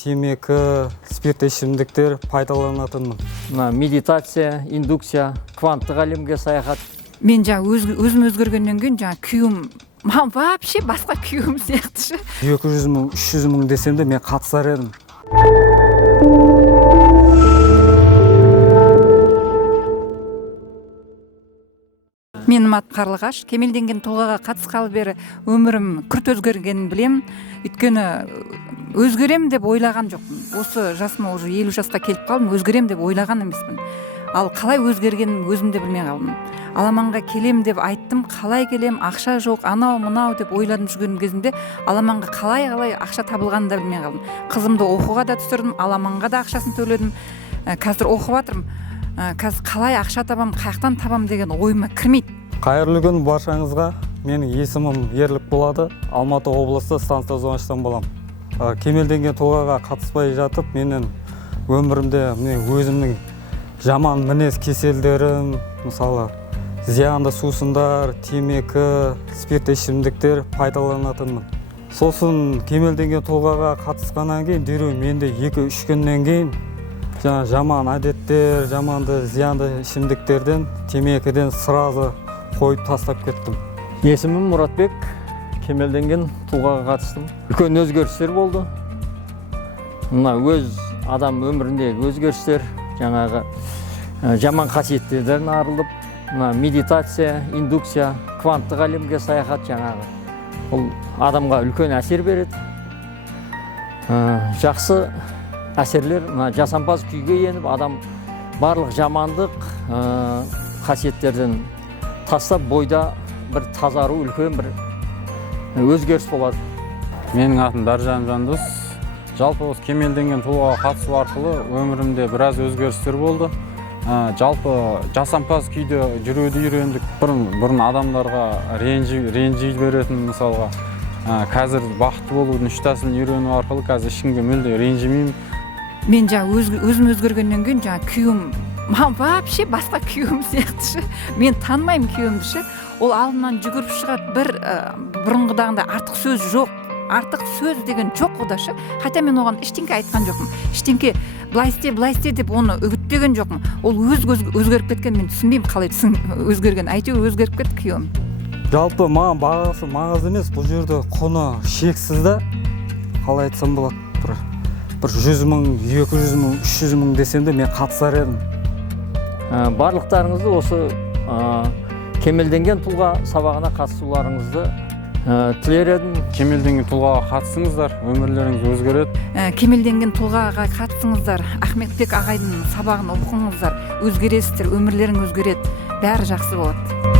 темекі, спирт ішімдіктер пайдаланатынмын. Медитация, индукция, кванттық әлемге саяхат. Мен өзім өзгергеннен кейін күйеуім маған вообще басқа күйеуім сияқты. 200 мың, 300 мың десем де мен қатысар едім. Менің аты Қарлығаш. Кемелденген тұлғаға қатысқалы бері өмірім күрт өзгергенін білем. Өйткені өзгерем деп ойлаған жоқпын. Осы жасыма уже 50 жасқа келіп қалдым, өзгерем деп ойлаған емеспін. Ал қалай өзгергенін өзім де білмей қалдым. Аламанға келем деп айттым, қалай келем, ақша жоқ, анау мынау деп ойладым жүрген кезімде Аламанға қалай ақша табылғанын да білмей қалдым. Қызымды оқуға да түсірдім, Аламанға да ақшасын төледім. Қазір оқып жатырмын. Қазір қалай ақша табам, қаяқтан табам деген ойыма кірмейді. Қайырлы күн баршаңызға. Менің есімім Ерлік болады. Алматы облысы станция Зонаштан болам. Кемелденген тұлғаға қатыспай жатып, менің өмірімде өзімнің жаман мінез кеселдерім, мысалы зиянды сусындар, темекі, спирт ішімдіктер пайдаланатынмын. Сосын кемелденген тұлғаға қатысқаннан кейін дереу менде 2-3 күннен кейін жаман әдеттер, жаманды зиянды ішімдіктерден, темекіден сразу қойып тастап кеттім. Есімім Мұратбек. Кемелденген тұлғаға қатыстым. Үлкен өзгерістер болды. Өз адам өміріндегі өзгерістер, жаңағы жаман қасиеттерден арылып, медитация, индукция, кванттық әлемге саяхат жаңағы. Ол адамға үлкен әсер береді. Жақсы әсерлер жасампаз күйге еніп, адам барлық жамандық қасиеттерден тастап, бойда бір тазару, үлкен бір өзгеріс болады. Менің атым Даржан Жандос. Жалпы осы кемелденген тұлғаға қатысу арқылы өмірімде біраз өзгерістер болды. Жалпы жасампаз күйде жүруді үйрендік. Бұрын адамдарға ренжи беретін мысалға. Қазір бақытты болудың 3 тәсілін үйрену арқылы қазір ешкімге мүлде ренжімеймін. Мен өзім өзгергеннен кейін күйеуім маған вообще басқа күйеуім сияқты. Мен танымаймын күйеуімді. Ол алдымнан жүгіріп шығады, бұрынғыдағында артық сөз жоқ. Артық сөз деген жоқ одашы. Хотя мен оған ештеңке айтқан жоқпын. Ештеңке былай істе деп оны үгіттеген жоқпын. Ол өзгеріп кеткен, мен түсінбеймін қалай өзгерген. Әйтеуір өзгеріп кетті күйеуім. Жалпы маған бағасы маңызды емес, бұл жерде құны шексіз да, қалай айтсам болады, бір 100 мың, 200 мың, 300 мың десем де мен қатысар едім. Барлықтарыңызды осы кемелденген тұлға сабағына қатысуларыңызды тілер едім. Кемелденген тұлғаға қатысыңыздар, өмірлеріңіз өзгереді. Кемелденген тұлғаға қатысыңыздар, Ахметбек ағайдың сабағын оқыңыздар, өзгересіздер, өмірлерің өзгереді, бәрі жақсы болады.